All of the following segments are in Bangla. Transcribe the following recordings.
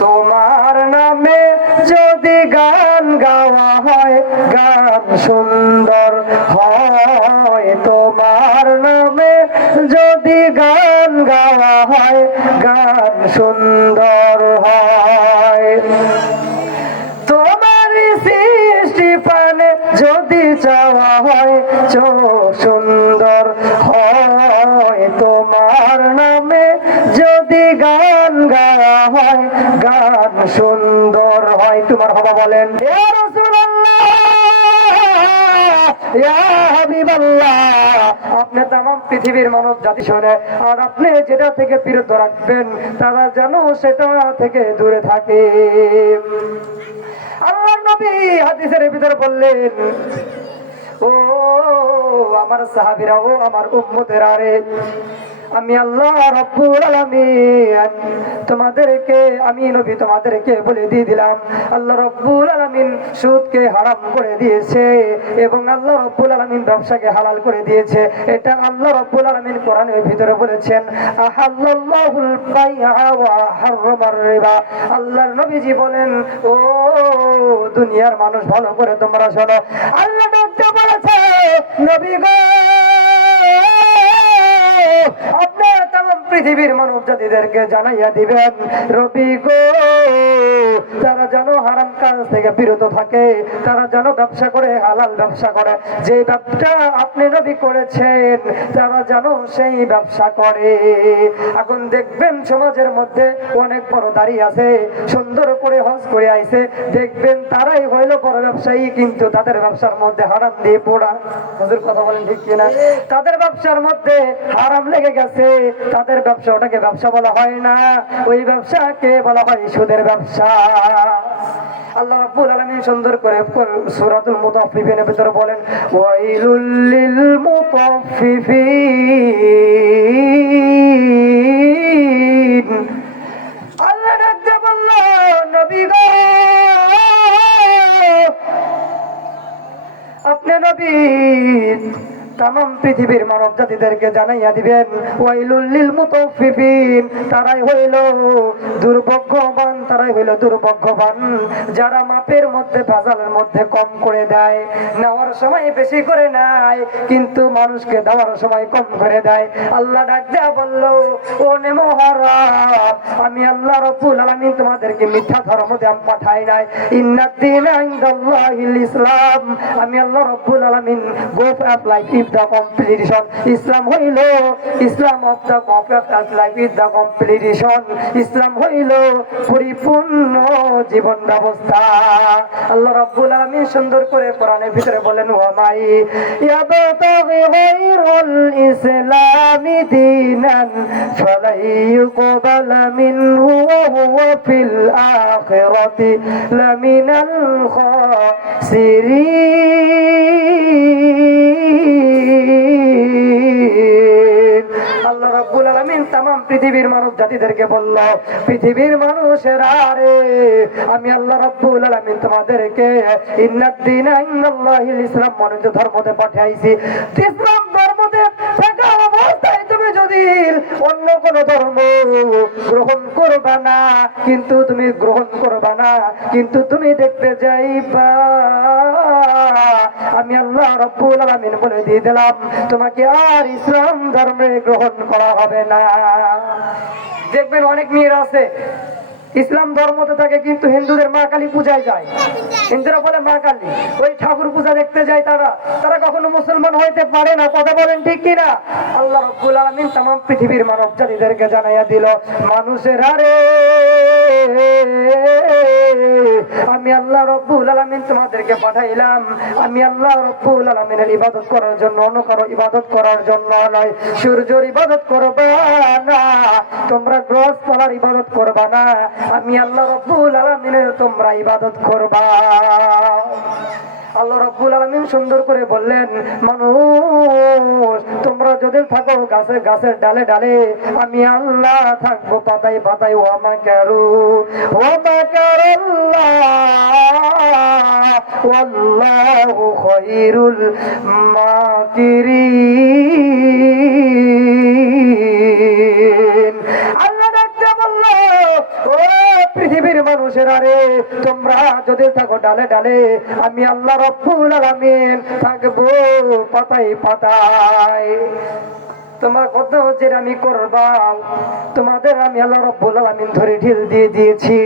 তোমার নামে যদি গান গাওয়া হয় গান সুন্দর হয়, তোমার নামে যদি গান গাওয়া হয় গান সুন্দর হয়। তোমার সৃষ্টি পানে যদি চাওয়া হয় চোখ সুন্দর হয়, তোমার নামে যদি গান গাওয়া হয় গান সুন্দর হয়। তোমার হবা বলেন ইয়া রাসূলুল্লাহ ইয়া হাবিবাল্লাহ। আপনি তাম পৃথিবীর মানব জাতি শোনে, আর আপনি যেটা থেকে বিরত রাখবেন তারা যেন সেটা থেকে দূরে থাকে। আল্লাহর নবী হাদিসের ভিতরে বললেন, ও আমার সাহাবীরা, ও আমার উম্মতেরা রে, আমি আল্লাহ রাব্বুল আলামিন তোমাদেরকে, আমি নবী তোমাদেরকে বলে দিয়ে দিলাম, আল্লাহ রাব্বুল আলামিন সুদকে হারাম করে দিয়েছে এবং আল্লাহ রাব্বুল আলামিন ব্যবসাকে হালাল করে দিয়েছে। এটা আল্লাহ রাব্বুল আলামিন কোরআনের ভিতরে বলেছেন, আহাল্লাল্লাহুল বাইআ ওয়া হাররামার রিবা। আল্লাহর নবীজি বলেন, ও দুনিয়ার মানুষ ভালো করে তোমরা শোনো, আল্লাহ ডাকতে বলেছে, নবী গো আপনার তাম পৃথিবীর মানব জাতিদেরকে জানাইয়া দিবেন, রবি গো তারা যেন হারাম কাজ থেকে বিরত থাকে, তারা যেন ব্যবসা করে হালাল ব্যবসা করে। যে ব্যবসা আপনি নবী করেছেন তারা যেন সেই ব্যবসা করে। এখন দেখবেন সমাজের মধ্যে অনেক বড় দাঁড়িয়ে আছে, সুন্দর করে হজ করে আইছে, দেখবেন তারাই হইল বড় ব্যবসায়ী, কিন্তু তাদের ব্যবসার মধ্যে হারাম দিয়ে পোড়া। হুজুর কথা বলেন ঠিক কিনা? তাদের ব্যবসার মধ্যে হারাম লেগে গেছে, তাদের ব্যবসা ওটাকে ব্যবসা বলা হয় না, ওই ব্যবসাকে বলা হয় সুদের ব্যবসা। আল্লাহ রাব্বুল আলামিন সুন্দর করে সূরাতুল মুতাফফিফিনের ভিতরে বলেন, ওয়াইলুল লিল মুতাফফিফিন। আল্লাহ ডাকতে বলল, নবী গো আপনি নবী তাম পৃথিবীর মানব জাতিদেরকে জানাইয়া দিবেন, ওয়াইলুল লিল মুতাফফিফিন, তারাই হইল দুর্ভাগ্যবান, তারাই হইল দুর্ভাগ্যবান যারা মাপের মধ্যে ভেজালের মধ্যে কম করে দেয়, নেওয়ার সময় বেশি করে নেয় কিন্তু মানুষকে দেওয়ার সময় কম করে দেয়। আল্লাহ ডাক দেয়া বলল, ও নেমহারাম, আমি আল্লাহ রাব্বুল আলামিন তোমাদেরকে মিথ্যা ধর্ম দিয়ে পাঠাই নাই, ইন্নাদ-দীনা ইনদাল্লাহিল ইসলাম। আমি আল্লাহ রাব্বুল আলামিন both of life is the completion. ইসলাম হইল, ইসলাম of the of life is the completion. ইসলাম হইল পরিপূর্ণ জীবন ব্যবস্থা। আল্লাহ রাব্বুল আলামিন সুন্দর করে কোরআনের ভিতরে বলেন, ওয়া মাই ইয়াবতাগি গায়রাল ইসলামি দীনান ফালাই ইউকবালা মিনহু ওয়া হুয়া ফিল আখিরাতি লামিনাল খাসিরিন। আল্লাহ রাব্বুল আলামিন তাম পৃথিবীর মানব জাতিদেরকে বলল, পৃথিবীর মানুষেরা রে, আমি আল্লাহ রাব্বুল আলামিন তোমাদেরকে ইন্নাদ-দীনা ইনদাল্লাহিল ইসলাম মনোনীত ধর্মতে পাঠাইছি। ইসলাম ধর্মতে থাকা অবস্থায় তুমি যদি অন্য কোন ধর্ম গ্রহণ করবা না, কিন্তু তুমি গ্রহণ করবা না, কিন্তু তুমি দেখতে যাইবা, আমি আল্লাহ রাব্বুল আলামিন বলে দিয়ে দিলাম তোমাকে আর ইসলাম ধর্মে গ্রহণ করা হবে না। দেখবেন অনেক মেয়েরা আছে ইসলাম ধর্মতে থাকে কিন্তু হিন্দুদের মা কালী পূজায় যায়, হিন্দুরা বলে মা কালী, ওই ঠাকুর পূজা দেখতে যায়, তারা কখনো মুসলমান হইতে পারে না। কথা বলেন ঠিক কিনা? আল্লাহ রাব্বুল আলামিন তাম পৃথিবীর মানব জাতিদেরকে জানাইয়া দিল, মানুষের আরে আমি আল্লাহ রাব্বুল আলামিন তোমাদেরকে পাঠাইলাম, আমি আল্লাহ রাব্বুল আলামিনের ইবাদত করার জন্য, অন্য কারো ইবাদত করার জন্য নয়। সূর্যের ইবাদত করবা না, তোমরা গাছপালার ইবাদত করবা না, আমি আল্লাহ রাব্বুল আলামিনের তোমরা ইবাদত করবা। আল্লাহ রাব্বুল আলামিন সুন্দর করে বললেন, মানুষ তোমরা যদি থাকো গাছের ডালে ডালে, আমি আল্লাহ থাকবো পাতায় পাতায়। ওয়া মাকারুল্লাহ ওয়াল্লাহু খায়রুল মাকিরিন। আল্লাহ ডাকতে বলল, ও পৃথিবীর মানুষেরা রে, তোমরা যদি থাকো ডালে ডালে, আমি আল্লাহ রাব্বুল আলামিন থাকবো পাতায় পাতায়। তোমার কত যে আমি করবা, তোমাদের আমি আল্লাহ রাব্বুল আলামিন ধরে ঢিল দিয়ে দিয়েছি।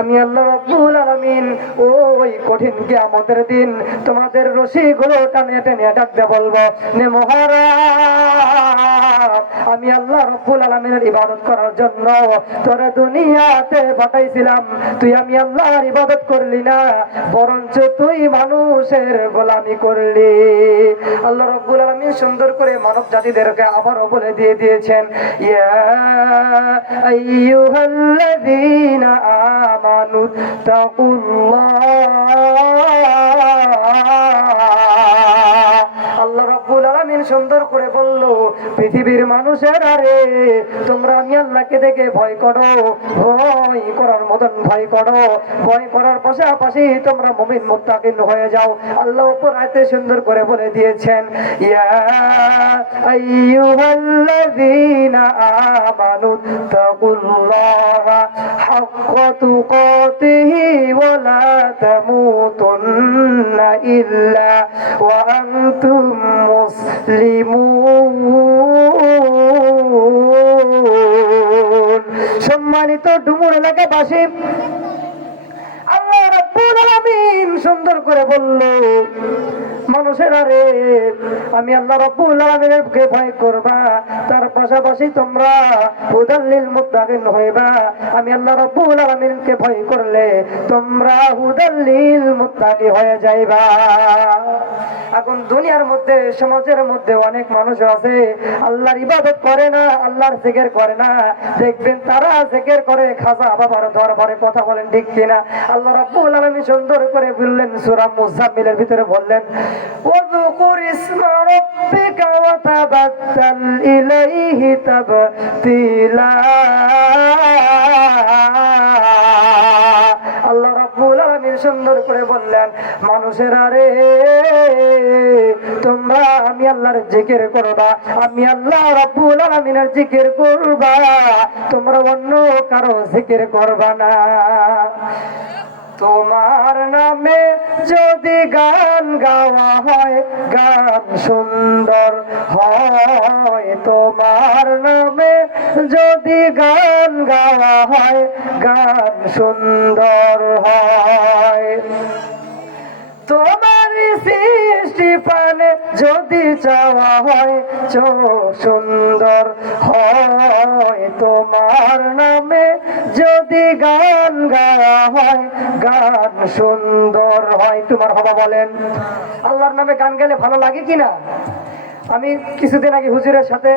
আমি আল্লাহ রাব্বুল আলামিন ওই কঠিন কিয়ামতের দিন তোমাদের রশিগুলো টানে টেনে ডাকতে বলবো, নে মহারাজ, আমি আল্লাহ রাব্বুল আলামিনের ইবাদত করার জন্য তোরা দুনিয়াতে পাঠাইছিলাম, তুই আমি আল্লাহর ইবাদত করলি না, বরঞ্চ তুই মানুষের গোলামি করলি। আল্লাহ রাব্বুল আলামিন সুন্দর করে মানব জাতিদেরকে আবারও বলে দিয়ে দিয়েছেন, ইয়া আইয়ুহাল্লাযীনা আমানু তাকুল্লাহ। আল্লাহ রাব্বুল আলামিন সুন্দর করে বলল, পৃথিবীর মানুষেরা রে, তোমরা আমি আল্লাহকে দেখে ভয় করো, ভয় করার মতন ভয় করো, ভয় করার পাশাপাশি তোমরা মুমিন মুত্তাকিন হয়ে যাও। আল্লাহ উপর আয়াতে সুন্দর করে বলে দিয়েছেন, ইয়া আইয়ুহাল্লাযীনা আমানু তাকুল্লাহা হাক্কা তুকাতিহি ওয়া লা তামুতুন্না ইল্লা ওয়া আনতুম মুসলিমুন। সম্মানিত ডুমুর এলাকাবাসী, আল্লাহ রাব্বুল আলামিন সুন্দর করে বলল, মানুষেরা রে, আমি আল্লাহ রাব্বুল আলামিনকে ভয় করবা, তার পাশাপাশি তোমরা হুদাল লিল মুত্তাকিন হইবা। আমি আল্লাহ রাব্বুল আলামিনকে ভয় করলে তোমরা হুদাল লিল মুত্তাকি হয়ে যাইবা। এখন দুনিয়ার মধ্যে, সমাজের মধ্যে অনেক মানুষ আছে আল্লাহর ইবাদত করে না, আল্লাহর জিকির করে না। দেখবেন তারা জিকির করে খাজা বাবার দরবারে, কথা বলেন ঠিক কিনা? আল্লাহ রাব্বুল আলামিন সুন্দর করে বললেন সূরা মুজাম্মিলের ভিতরে বললেন, ওয়াযকুর ইসমা রাব্বিকা ওয়া তাবাত্তাল ইলাইহি তাবতীলা। আল্লাহ রাব্বুল আলামিন সুন্দর করে বললেন, মানুষেরা রে, তোমরা আমি আল্লাহর জিকির করবা, আমি আল্লাহ রাব্বুল আলামিনের জিকির করবা, তোমরা অন্য কারো জিকির করবা না। তোমার নামে যদি গান গাওয়া হয়, গান সুন্দর হয়। তোমার নামে যদি গান গাওয়া হয়, গান সুন্দর হয়। তোমার সৃষ্টি পানে যদি চাওয়া হয়, সুন্দর হয়। তোমার নামে যদি গান গাওয়া হয়, গান সুন্দর হয়। তোমার হবা বলেন, আল্লাহর নামে গান গেলে ভালো লাগে কিনা? আমি কিছুদিন আগে হুজুরের সাথে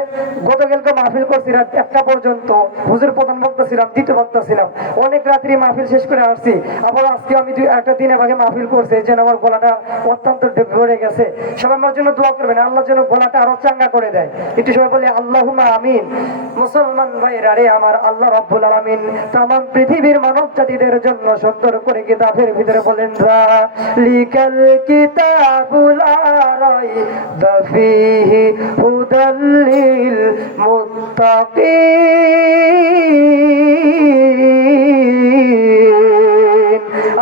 গতকালকে মাহফিল করছি রাত 1টা পর্যন্ত। হুজুর প্রধান বক্তা ছিলাম, দ্বিতীয় বক্তা ছিলাম। অনেক রাত্রি মাহফিল শেষ করে আসছি। আবার আজকে আমি একটা দিনের আগে মাহফিল করছি, যেন আমার গলাটা অত্যন্ত ভরে গেছে। সবাই আমার জন্য দোয়া করবেন, আল্লাহর জন্য গলাটা আরো চাঙ্গা করে দেয়। একটু সবাই বলে আল্লাহুম্মা আমিন। মুসলমান ভাইরা রে আমার, আল্লাহ রাব্বুল আলামিন তাম পৃথিবীর মানব জাতিদের জন্য সুন্দর করে কিতাবের ভিতরে বলেন, লিকাল কিতাবুল রাইবা ফীহি হুদাল লিল মুত্তাকিন।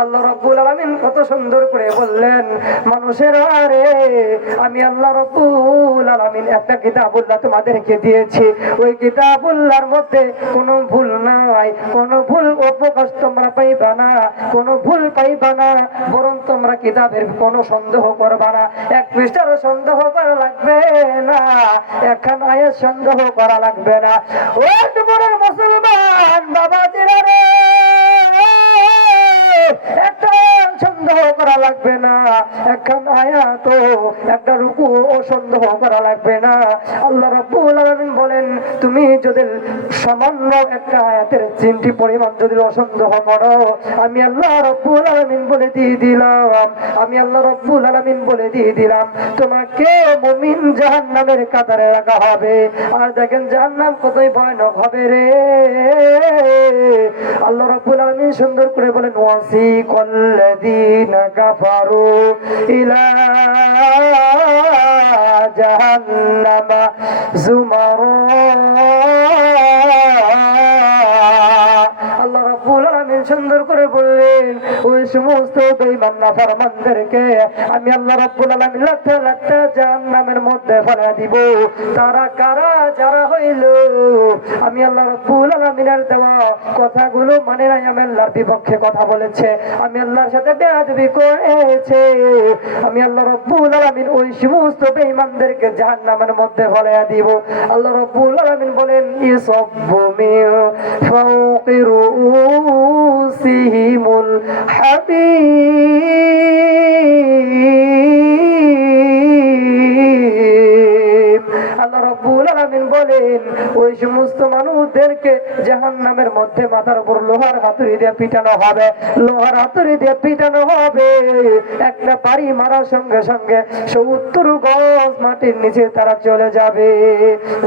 আল্লাহ রাব্বুল আলামিন কত সুন্দর করে বললেন, মানুষেরা রে, আমি আল্লাহ রাব্বুল আলামিন একটা কিতাবুল্লাহ তোমাদেরকে দিয়েছি। ওই কিতাবুল্লাহর মধ্যে কোনো ভুল নাই, কোনো ভুল অপকাশ তোমরা পাইবা না, কোনো ভুল পাইবা না। বরং তোমরা কিতাবের কোনো সন্দেহ করবা না। এক পৃষ্ঠারও সন্দেহ করা লাগবে না, একখান আয়াত সন্দেহ করা লাগবে না। ও তোমার মুসলমান বাবাজিরা রে, একটা সন্দেহ করা লাগবে না, একখান আয়াত, একটা রুকু ও সন্দেহ করা লাগবে না। আল্লাহ রাব্বুল আলামিন বলেন, তুমি যদি সামান্য একটা আয়াতের চিমটি পরিমাণ যদি অসন্দেহ করো, আমি আল্লাহ রাব্বুল আলামিন বলে দিয়ে দিলাম, আমি আল্লাহ রাব্বুল আলামিন বলে দিয়ে দিলাম, তোমাকে মুমিন জাহান্নামের কাতারে রাখা হবে। আর দেখেন জাহান্নাম কতই ভয়ানক হবে রে। আল্লাহ রাব্বুল আলামিন সুন্দর করে বলেন, ওয়াসিকাল্লাযীনা কাফারু ইলা জাহান্নামা জুমারা। আল্লাহ রাব্বুল আলামিন সুন্দর করে বললেন, ওই সমস্ত বেঈমান নাফরমানদেরকে আমি আল্লাহ রাব্বুল আলামিন লাখা লাখা জাহান্নামের মধ্যে ফেলে দিব। তারা কারা? যারা হইল আমি আল্লাহ রাব্বুল আলামিনের দেওয়া কথাগুলো মানে নাই, আমি আল্লাহর বিপক্ষে কথা বলেছে, আমি আল্লাহর সাথে বেয়াদবি করেছে, আমি আল্লাহ রাব্বুল আলামিন ওই সমস্ত বেঈমানদেরকে জাহান্নামের মধ্যে ফেলে দিব। আল্লাহ রাব্বুল আলামিন বলেন, ইসাব্বু মিন ফাওকি রুউসিহিমুল হামিম। আল্লাহ রাব্বুল আলামিন বলেন, ওই সমস্ত মানুষদেরকে জাহান্নামের মধ্যে মাথার উপর লোহার হাতুড়ি দিয়ে পিটানো হবে, লোহার হাতুড়ি দিয়ে পিটানো হবে। একটা বাড়ি মারার সঙ্গে সঙ্গে ৭০ গজ মাটির নিচে তারা চলে যাবে।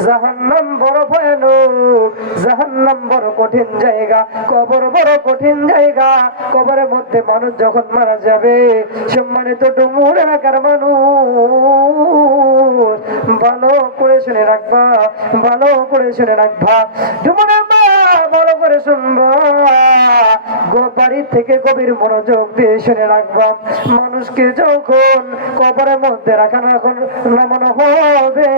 জাহান্নাম বড় ভয়ানক, জাহান্নাম বড় কঠিন জায়গা, কবর বড় কঠিন জায়গা। কবরের মধ্যে মানুষ যখন মারা যাবে, সম্মানিত ডুমুর এলাকার মানুষ ভালো করে শুনে রাখবা, ভালো করে শুনে রাখবা, ডুমুরের মা ভালো করে শুনবা, বাড়ি থেকে গভীর মনোযোগ দিয়ে শুনে রাখবা। মানুষকে যখন কবরের মধ্যে নামানো হবে,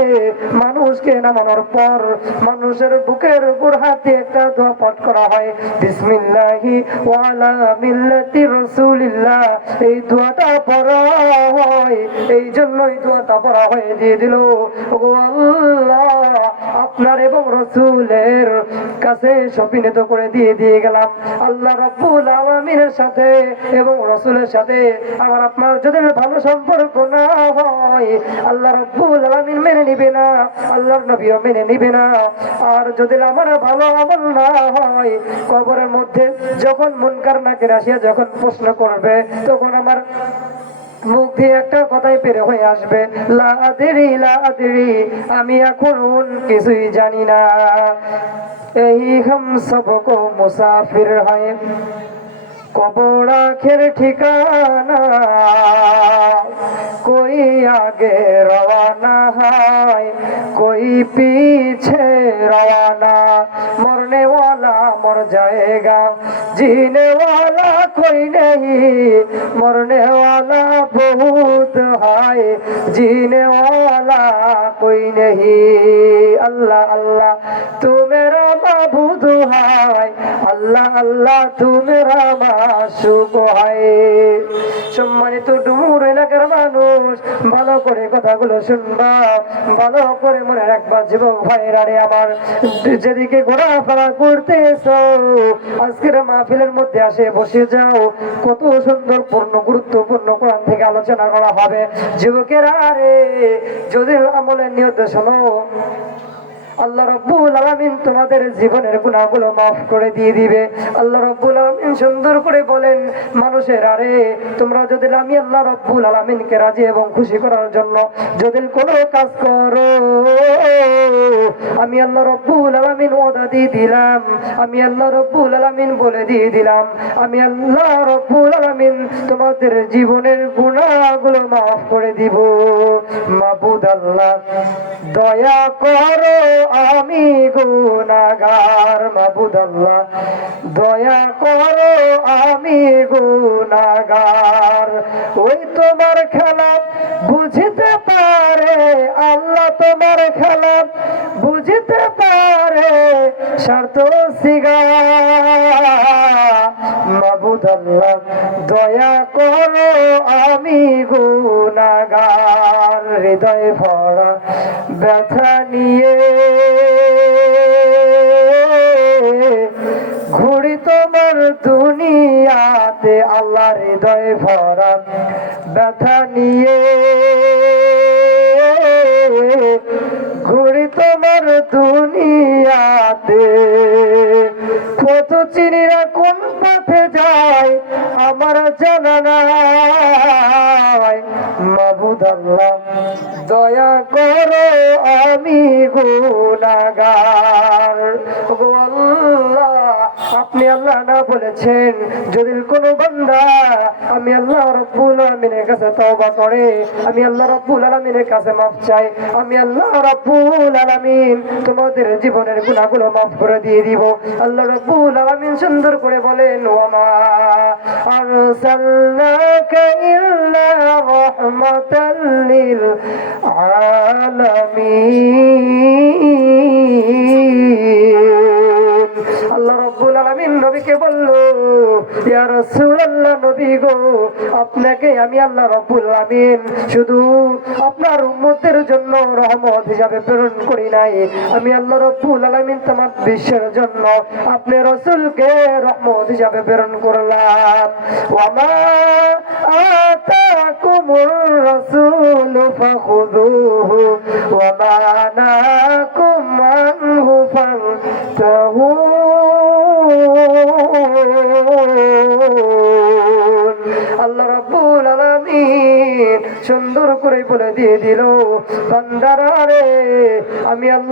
মানুষকে নামানোর পর মানুষের বুকের উপর হাতে একটা দোয়া পাঠ করা হয়, বিসমিল্লাহি ওয়া আলা মিল্লাতি রাসূলিল্লাহ। এই দোয়াটা পড়া হয়, এই জন্যই দোয়াটা পড়া হয়ে দিয়ে দিল, ওগো আল্লাহ আপনার এবং রাসূলের কাছে সপিনত করে দিয়ে গেলাম। আল্লাহ রাব্বুল আলামিনের সাথে এবং রাসূলের সাথে আমার আপনার যদি ভালো সম্পর্ক না হয়, আল্লাহ রাব্বুল আলামিন মেনে নিবে না, আল্লাহর নবীও মেনে নিবে না। আর যদি আমার ভালো আমল না হয়, কবরের মধ্যে যখন মুনকার নাকির আসিয়া যখন প্রশ্ন করবে, তখন আমার মুখ দিয়ে একটা কথাই বের হয়ে আসবে, লা আদরি লা আদরি, আমি এখন কিছুই জানি না। এই হাম সবকো মুসাফির হয়, কবর আখের ঠিকানা, कोई आगे रवाना है कोई पीछे रवाना, मरने वाला मर जाएगा जीने वाला कोई नहीं, मरने वाला बहुत है जीने वाला कोई नहीं। अल्लाह अल्लाह तू मेरा माबूद है, अल्लाह अल्लाह तू मेरा माशूक है। সম্মানিত ডুমুর এলাকার মানুষ ভালো করে কথাগুলো শুনবা, ভালো করে মনে রাখবা। যুবক ভাইরা রে আমার, যেদিকে ঘোরাফেরা করতেছ আজকের মাহফিলের মধ্যে আসে বসে যাও, কত সুন্দর গুরুত্বপূর্ণ কোরআন থেকে আলোচনা করা হবে। যুবকেরা রে, যদি আমলের নিয়ত শোনো, আল্লাহ রাব্বুল আলামিন তোমাদের জীবনের গুনাহগুলো মাফ করে দিয়ে দিবে। আল্লাহ রাব্বুল আলামিন সুন্দর করে বলেন, মানুষের আরে তোমরা যদি আমি আল্লাহ রাব্বুল আলামিনকে রাজি এবং খুশি করার জন্য যদি কোনো কাজ করো, আমি আল্লাহ রাব্বুল আলামিন ওয়াদা দিয়ে দিলাম, আমি আল্লাহ রাব্বুল আলামিন বলে দিয়ে দিলাম, আমি আল্লাহ রাব্বুল আলামিন তোমাদের জীবনের গুনাহগুলো মাফ করে দিব। মাবুদ আল্লাহ দয়া করো, আমি গুনাহগার, মাবুদ আল্লাহ দয়া করো, আমি গুনাহগার। ওই তোমার খেলা বুঝতে পারে আল্লাহ, তোমার খেলা বুঝতে পারে স্বার্থ সিগার, মাবুদ আল্লাহ দয়া করো, আমি গুনাহগার। হৃদয় ভরা ব্যথা নিয়ে ঘুরি তোমার দুনিয়াতে, আল্লাহ হৃদয় ভরা ব্যথা নিয়ে ঘুরি তোমার দুনিয়াতে। কত চিনিরা কোন পথে যায় আমার জানা নাই, মাবুদ আল্লাহ দয়া করো, আমি গুনাহগার। গো আল্লাহ আপনি আল্লাহ না বলেছেন যদি কোনো বান্দা আমি আল্লাহ রাব্বুল আলামিনের কাছে তওবা করে, আমি আল্লাহ রাব্বুল আলামিনের কাছে মাফ চাই, আমি আল্লাহ রাব্বুল আলামিন তোমাদের জীবনের গুনাহগুলো মাফ করে দিয়ে দিব। আল্লাহ রাব্বুল আলামিন সুন্দর করে বলেন ওয়ামা আরসালনাকা ইল্লা রাহমাতাল লিল আলামিন। আল্লাহ রাব্বুল আলামিন নবীকে বলল ইয়া রাসূলুল্লাহ, নবী গো আপনাকে আমি আল্লাহ রাব্বুল আলামিন শুধু আপনার উম্মতের জন্য রহমত হিসাবে প্রেরণ করি নাই, আমি আল্লাহ রাব্বুল আলামিন তামাম বিশ্বের জন্য আপনি রাসূলকে রহমত হিসাবে প্রেরণ করলাম। ওয়ামা আতাকুমুর রাসূলু ফাখুযুহু ওয়ামা নাহাকুম আনহু ফান্তাহু। আল্লাহ রাব্বুল আলামিন সুন্দর করে বলে দিয়ে দিল বান্দারা রে আমি আল্লাহ